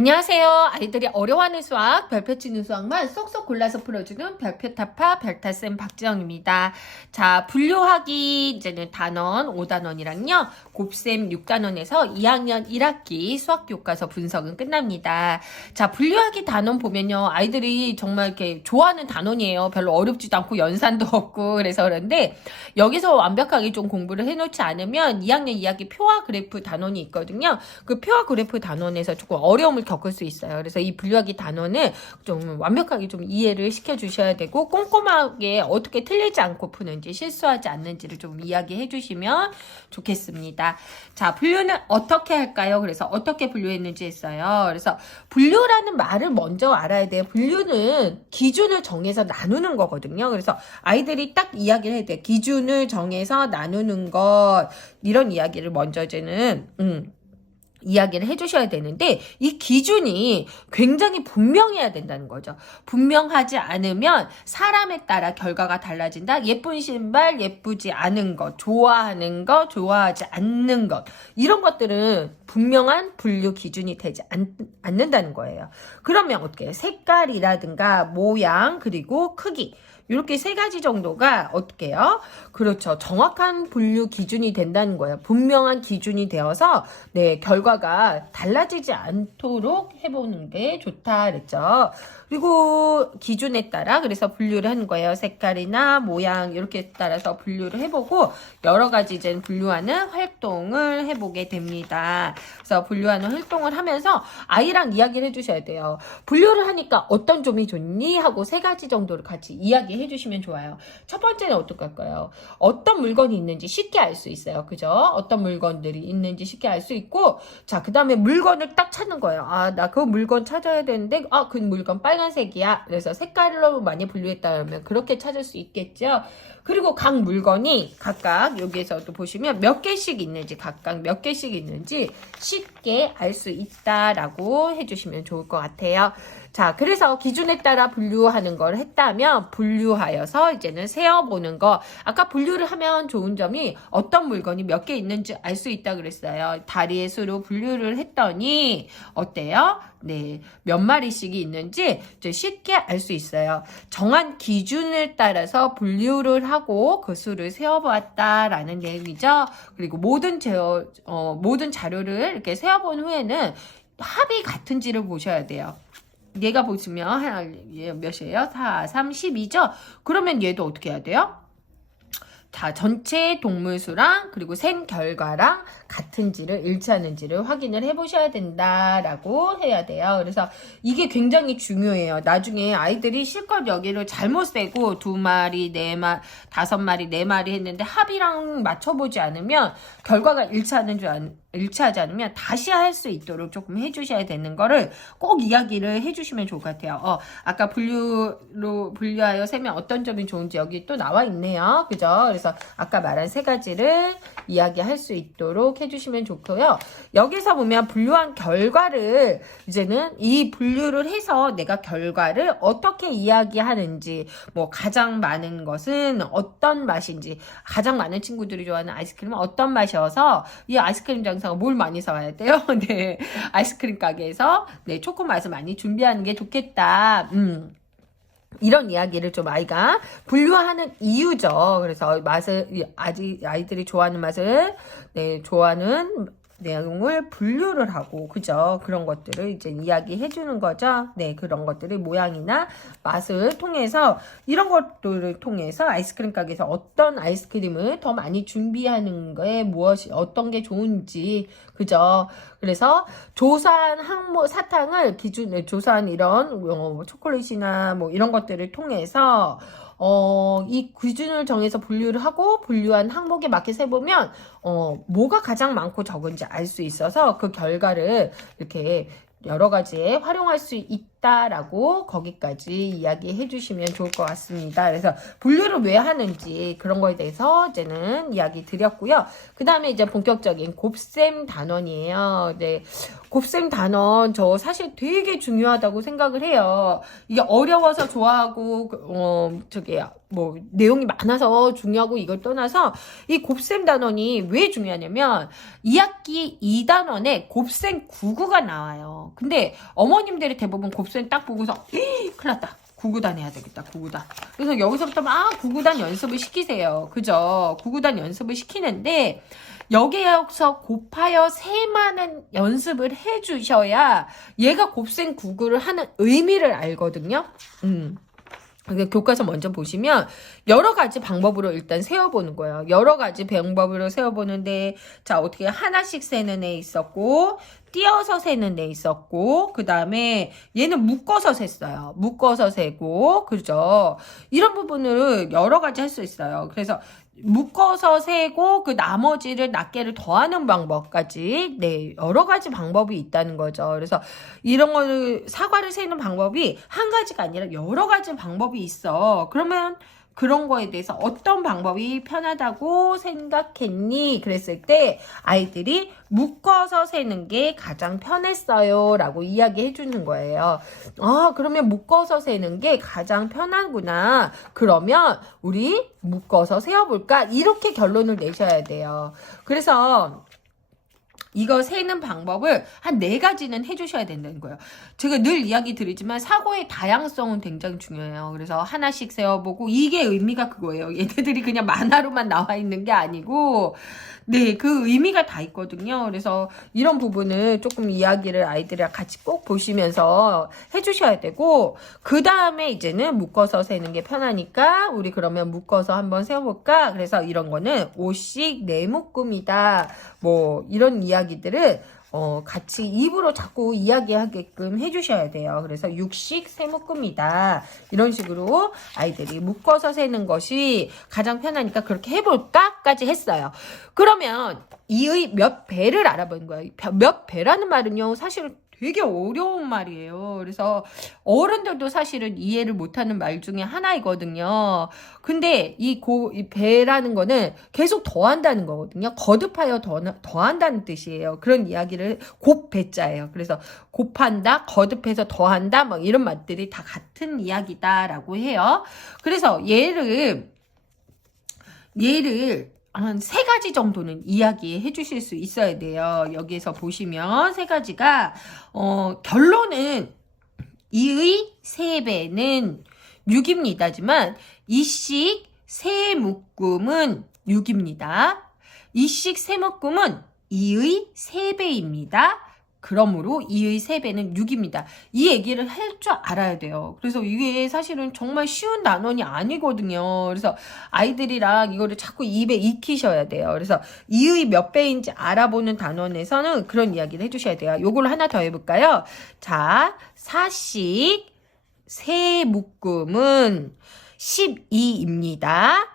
안녕하세요. 아이들이 어려워하는 수학, 별표 치는 수학만 쏙쏙 골라서 풀어주는 별표 타파 별타쌤 박지영입니다. 자, 분류하기 이제는 단원 5단원이랑요. 곱셈 6단원에서 2학년 1학기 수학교과서 분석은 끝납니다. 자, 분류하기 단원 보면요. 아이들이 정말 이렇게 좋아하는 단원이에요. 별로 어렵지도 않고 연산도 없고 그래서 그런데 여기서 완벽하게 좀 공부를 해놓지 않으면 2학년 2학기 표와 그래프 단원이 있거든요. 그 표와 그래프 단원에서 조금 어려움을 겪을 수 있어요. 그래서 이 분류하기 단원을 좀 완벽하게 좀 이해를 시켜주셔야 되고 꼼꼼하게 어떻게 틀리지 않고 푸는지 실수하지 않는지를 좀 이야기해 주시면 좋겠습니다. 자, 분류는 어떻게 할까요? 그래서 어떻게 분류했는지 했어요. 그래서 분류라는 말을 먼저 알아야 돼요. 분류는 기준을 정해서 나누는 거거든요. 그래서 아이들이 딱 이야기를 해야 돼요. 기준을 정해서 나누는 것 이런 이야기를 먼저 이제는 이야기를 해주셔야 되는데 이 기준이 굉장히 분명해야 된다는 거죠. 분명하지 않으면 사람에 따라 결과가 달라진다. 예쁜 신발, 예쁘지 않은 것, 좋아하는 것, 좋아하지 않는 것 이런 것들은 분명한 분류 기준이 되지 않는다는 거예요. 그러면 어떻게 해요? 색깔이라든가 모양 그리고 크기 이렇게 세 가지 정도가 어떻게 해요? 그렇죠. 정확한 분류 기준이 된다는 거예요. 분명한 기준이 되어서 네, 결과가 달라지지 않도록 해보는 게 좋다 그랬죠. 그리고 기준에 따라 그래서 분류를 하는 거예요. 색깔이나 모양 이렇게 따라서 분류를 해보고 여러 가지 이제 분류하는 활동을 해보게 됩니다. 그래서 분류하는 활동을 하면서 아이랑 이야기를 해주셔야 돼요. 분류를 하니까 어떤 점이 좋니? 하고 세 가지 정도를 같이 이야기해 주시면 좋아요. 첫 번째는 어떻게 할까요? 어떤 물건이 있는지 쉽게 알 수 있어요. 그죠? 어떤 물건들이 있는지 쉽게 알 수 있고 자, 그 다음에 물건을 딱 찾는 거예요. 아, 나 그 물건 찾아야 되는데 그 물건 빨간색이야. 그래서 색깔로 많이 분류했다면 그렇게 찾을 수 있겠죠. 그리고 각 물건이 각각 여기에서도 보시면 몇 개씩 있는지 각각 몇 개씩 있는지 쉽게 알 수 있다라고 해주시면 좋을 것 같아요. 자, 그래서 기준에 따라 분류하는 걸 했다면 분류하여서 이제는 세어보는 거. 아까 분류를 하면 좋은 점이 어떤 물건이 몇 개 있는지 알 수 있다 그랬어요. 다리의 수로 분류를 했더니 어때요? 네, 몇 마리씩이 있는지 쉽게 알 수 있어요. 정한 기준을 따라서 분류를 하고 그 수를 세어보았다라는 얘기죠. 그리고 모든 자료를 이렇게 세어본 후에는 합이 같은지를 보셔야 돼요. 얘가 보시면 얘 몇이에요? 4, 3, 12죠? 그러면 얘도 어떻게 해야 돼요? 자, 전체 동물수랑 그리고 생 결과랑 같은지를 일치하는지를 확인을 해보셔야 된다라고 해야 돼요. 그래서 이게 굉장히 중요해요. 나중에 아이들이 실컷 여기를 잘못 세고 2마리, 4마리, 5마리, 4마리 했는데 합이랑 맞춰보지 않으면 결과가 일치하지 않으면 다시 할 수 있도록 조금 해주셔야 되는 거를 꼭 이야기를 해주시면 좋을 것 같아요. 아까 분류하여 세면 어떤 점이 좋은지 여기 또 나와 있네요. 그죠? 그래서 아까 말한 세 가지를 이야기할 수 있도록 해주시면 좋고요. 여기서 보면 분류한 결과를 이제는 이 분류를 해서 내가 결과를 어떻게 이야기하는지 뭐 가장 많은 것은 어떤 맛인지 가장 많은 친구들이 좋아하는 아이스크림은 어떤 맛이어서 이 아이스크림 장사가 뭘 많이 사와야 돼요? 네, 아이스크림 가게에서 네, 초코 맛을 많이 준비하는 게 좋겠다. 이런 이야기를 좀 아이가 분류하는 이유죠. 그래서 아이들이 좋아하는 맛을 네, 좋아하는 내용을 분류를 하고 그죠? 그런 것들을 이제 이야기해 주는 거죠. 네, 그런 것들이 모양이나 맛을 통해서 이런 것들을 통해서 아이스크림 가게에서 어떤 아이스크림을 더 많이 준비하는 거에 어떤 게 좋은지 그죠? 그래서 조사한 사탕을 기준에 조사한 이런 초콜릿이나 뭐 이런 것들을 통해서 이 기준을 정해서 분류를 하고 분류한 항목에 맞게 세보면 뭐가 가장 많고 적은지 알 수 있어서 그 결과를 이렇게 여러 가지에 활용할 수 했다라고 거기까지 이야기해 주시면 좋을 것 같습니다. 그래서 분류를 왜 하는지 그런 거에 대해서 이제는 이야기 드렸고요. 그 다음에 이제 본격적인 곱셈 단원이에요. 네. 곱셈 단원 저 사실 되게 중요하다고 생각을 해요. 이게 어려워서 좋아하고 뭐 내용이 많아서 중요하고 이걸 떠나서 이 곱셈 단원이 왜 중요하냐면 2학기 2단원에 곱셈 9구가 나와요. 근데 어머님들이 대부분 곱셈 딱 보고서 큰일 났다. 9구단 해야 되겠다. 9구단. 그래서 여기서부터 막 9구단 연습을 시키세요. 그죠? 9구단 연습을 시키는데 여기에서 곱하여 세마는 연습을 해주셔야 얘가 곱셈 9구를 하는 의미를 알거든요. 교과서 먼저 보시면 여러 가지 방법으로 일단 세어보는 거예요. 여러 가지 방법으로 세어보는데 자 어떻게 하나씩 세는 애 있었고 띄어서 세는 애 있었고 그 다음에 얘는 묶어서 셌어요. 묶어서 세고 그죠? 이런 부분을 여러 가지 할 수 있어요. 그래서 묶어서 세고 그 나머지를 낱개를 더하는 방법까지 네 여러 가지 방법이 있다는 거죠. 그래서 이런 거를 사과를 세는 방법이 한 가지가 아니라 여러 가지 방법이 있어. 그러면 그런 거에 대해서 어떤 방법이 편하다고 생각했니? 그랬을 때 아이들이 묶어서 세는 게 가장 편했어요 라고 이야기해 주는 거예요. 그러면 묶어서 세는 게 가장 편하구나. 그러면 우리 묶어서 세어볼까? 이렇게 결론을 내셔야 돼요. 그래서 이거 세는 방법을 한 4가지는 해주셔야 된다는 거예요. 제가 늘 이야기 드리지만 사고의 다양성은 굉장히 중요해요. 그래서 하나씩 세어보고 이게 의미가 그거예요. 얘네들이 그냥 만화로만 나와 있는 게 아니고 네, 그 의미가 다 있거든요. 그래서 이런 부분을 조금 이야기를 아이들이랑 같이 꼭 보시면서 해주셔야 되고 그 다음에 이제는 묶어서 세는 게 편하니까 우리 그러면 묶어서 한번 세워볼까? 그래서 이런 거는 5씩 4묶음이다. 뭐 이런 이야기들을 같이 입으로 자꾸 이야기하게끔 해주셔야 돼요. 그래서 6씩 3묶음이다. 이런 식으로 아이들이 묶어서 세는 것이 가장 편하니까 그렇게 해볼까? 까지 했어요. 그러면 이의 몇 배를 알아보는 거예요. 몇 배라는 말은요, 사실 되게 어려운 말이에요. 그래서 어른들도 사실은 이해를 못하는 말 중에 하나이거든요. 근데 이 배라는 거는 계속 더한다는 거거든요. 거듭하여 더한다는 뜻이에요. 그런 이야기를 곱배자예요. 그래서 곱한다, 거듭해서 더한다, 막 이런 말들이 다 같은 이야기다라고 해요. 그래서 얘를 한 3가지 정도는 이야기해 주실 수 있어야 돼요. 여기에서 보시면 3가지가 결론은 2의 3배는 6입니다지만 2씩 3묶음은 6입니다. 2씩 3묶음은 2의 3배입니다. 그러므로 2의 3배는 6입니다. 이 얘기를 할 줄 알아야 돼요. 그래서 이게 사실은 정말 쉬운 단원이 아니거든요. 그래서 아이들이랑 이거를 자꾸 입에 익히셔야 돼요. 그래서 2의 몇 배인지 알아보는 단원에서는 그런 이야기를 해주셔야 돼요. 요걸 하나 더 해볼까요? 자, 4씩 3묶음은 12입니다.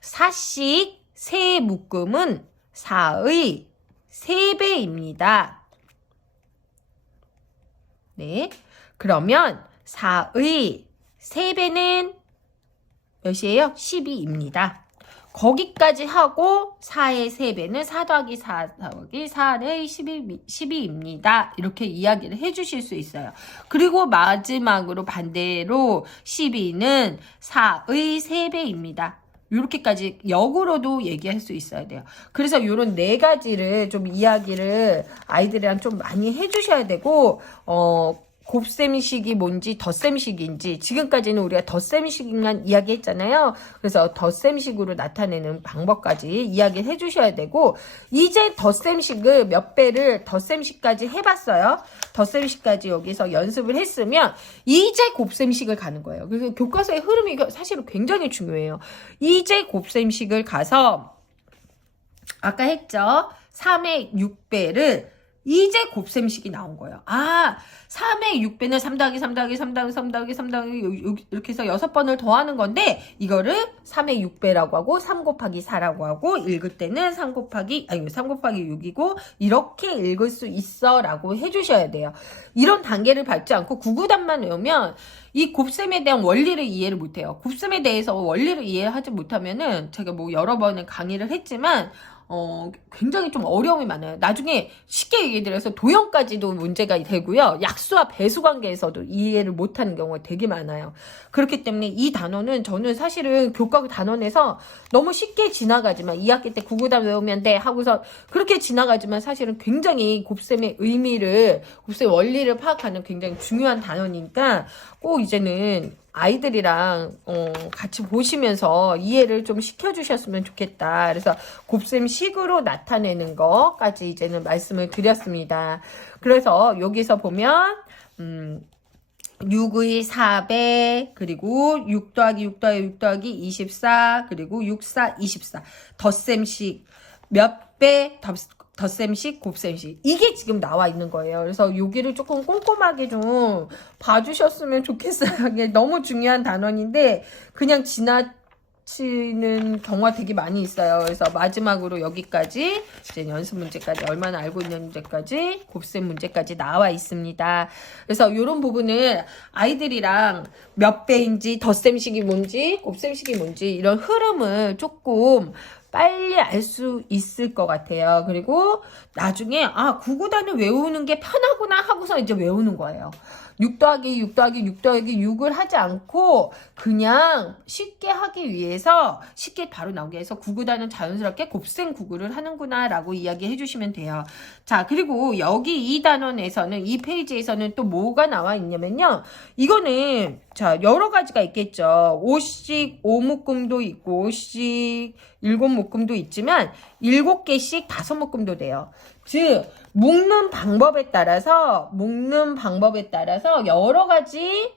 4씩 3묶음은 4의 3배입니다. 네, 그러면 4의 3배는 몇이에요? 12입니다. 거기까지 하고 4의 3배는 4 더하기 4 더하기 4의 12입니다. 이렇게 이야기를 해주실 수 있어요. 그리고 마지막으로 반대로 12는 4의 3배입니다. 이렇게까지 역으로도 얘기할 수 있어야 돼요. 그래서 이런 4가지를 좀 이야기를 아이들이랑 좀 많이 해주셔야 되고 곱셈식이 뭔지 덧셈식인지 지금까지는 우리가 덧셈식만 이야기했잖아요. 그래서 덧셈식으로 나타내는 방법까지 이야기를 해주셔야 되고 이제 덧셈식을 몇 배를 덧셈식까지 해봤어요. 덧셈식까지 여기서 연습을 했으면 이제 곱셈식을 가는 거예요. 그래서 교과서의 흐름이 사실은 굉장히 중요해요. 이제 곱셈식을 가서 아까 했죠. 3의 6배를 이제 곱셈식이 나온 거예요. 아, 3의 6배는 3 더하기 3 더하기 3 더하기 3 더하기 3 더하기 이렇게 해서 6번을 더하는 건데 이거를 3의 6배라고 하고 3 곱하기 4라고 하고 읽을 때는 3 곱하기 6이고 이렇게 읽을 수 있어 라고 해주셔야 돼요. 이런 단계를 밟지 않고 구구단만 외우면 이 곱셈에 대한 원리를 이해를 못해요. 곱셈에 대해서 원리를 이해하지 못하면은 제가 뭐 여러 번의 강의를 했지만 굉장히 좀 어려움이 많아요. 나중에 쉽게 얘기해드려서 도형까지도 문제가 되고요. 약수와 배수 관계에서도 이해를 못하는 경우가 되게 많아요. 그렇기 때문에 이 단어는 저는 사실은 교과 단원에서 너무 쉽게 지나가지만 2학기 때 구구단 외우면 돼 하고서 그렇게 지나가지만 사실은 굉장히 곱셈의 의미를, 곱셈 원리를 파악하는 굉장히 중요한 단어니까 꼭 이제는 아이들이랑 같이 보시면서 이해를 좀 시켜주셨으면 좋겠다. 그래서 곱셈식으로 나타내는 것까지 이제는 말씀을 드렸습니다. 그래서 여기서 보면 6의 4배, 그리고 6 더하기 6 더하기 6 더하기 24, 그리고 6, 4, 24. 덧셈식 몇 배, 덧셈식, 곱셈식. 이게 지금 나와 있는 거예요. 그래서 여기를 조금 꼼꼼하게 좀 봐주셨으면 좋겠어요. 이게 너무 중요한 단원인데 그냥 지나치는 경우가 되게 많이 있어요. 그래서 마지막으로 여기까지 이제 연습 문제까지, 얼마나 알고 있는 문제까지, 곱셈 문제까지 나와 있습니다. 그래서 이런 부분을 아이들이랑 몇 배인지, 덧셈식이 뭔지, 곱셈식이 뭔지 이런 흐름을 조금 빨리 알 수 있을 것 같아요. 그리고 나중에 구구단을 외우는 게 편하구나 하고서 이제 외우는 거예요. 6 더하기 6 더하기 6 더하기 6을 하지 않고 그냥 쉽게 하기 위해서, 쉽게 바로 나오게 해서 구구단은 자연스럽게 곱셈 구구를 하는구나 라고 이야기해 주시면 돼요. 자, 그리고 여기 이 단원에서는, 이 페이지에서는 또 뭐가 나와 있냐면요. 이거는 자, 여러 가지가 있겠죠. 5씩 5묶음도 있고 5씩 7묶음도 있지만 7개씩 5묶음도 돼요. 즉 묶는 방법에 따라서 여러 가지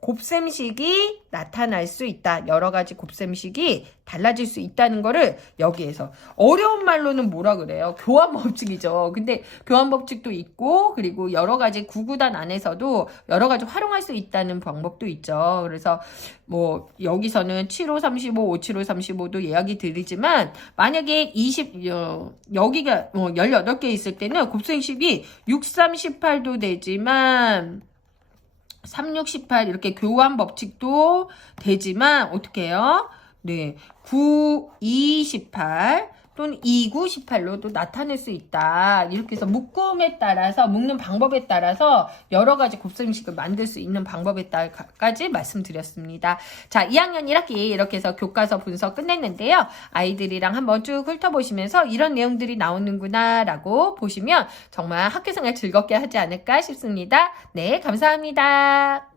곱셈식이 나타날 수 있다. 여러 가지 곱셈식이 달라질 수 있다는 거를 여기에서, 어려운 말로는 뭐라 그래요? 교환 법칙이죠. 근데 교환 법칙도 있고, 그리고 여러 가지 구구단 안에서도 여러 가지 활용할 수 있다는 방법도 있죠. 그래서 뭐 여기서는 7, 5, 35, 5, 7, 5, 35도 이야기 드리지만 만약에 여기가 18개 있을 때는 곱셈식이 6, 3, 18도 되지만 3, 6, 18 이렇게 교환 법칙도 되지만 어떻게 해요? 네, 9, 2, 18 또는 2, 9, 18로도 나타낼 수 있다. 이렇게 해서 묶음에 따라서, 묶는 방법에 따라서 여러 가지 곱셈식을 만들 수 있는 방법에 따라까지 말씀드렸습니다. 자, 2학년 1학기 이렇게 해서 교과서 분석 끝냈는데요. 아이들이랑 한번 쭉 훑어보시면서 이런 내용들이 나오는구나 라고 보시면 정말 학교생활 즐겁게 하지 않을까 싶습니다. 네, 감사합니다.